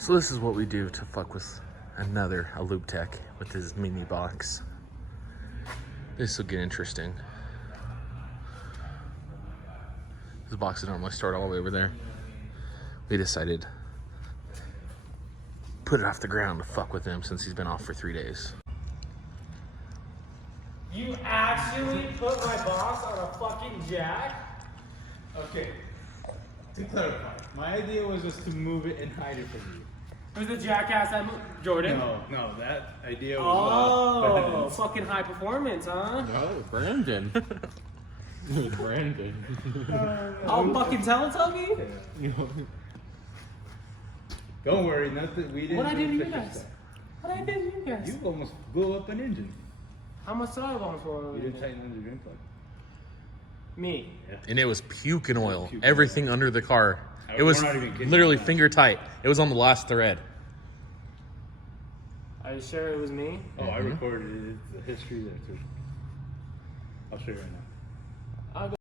So this is what we do to fuck with a lube tech with his mini box. This will get interesting. This box would normally start all the way over there. We decided put it off the ground to fuck with him since he's been off for 3 days. You actually put my box on a fucking jack? Okay. To clarify, my idea was just to move it and hide it from you. Who's the jackass that moved? Jordan? No, that idea was Oh, fucking high performance, huh? No, Brandon. It was Brandon. I'll fucking Teletubby? Don't worry, nothing. We didn't. What I did to you fix guys? that. What I did to you guys? You almost blew up an engine. How much did I almost for? You didn't tighten the drain plug. Me. Yeah. And it was puking oil. Everything under the car. It We're was not even kidding. literally finger tight. It was on the last thread. Are you sure it was me? Oh, I recorded it. It's the history there too. I'll show you right now. I'll go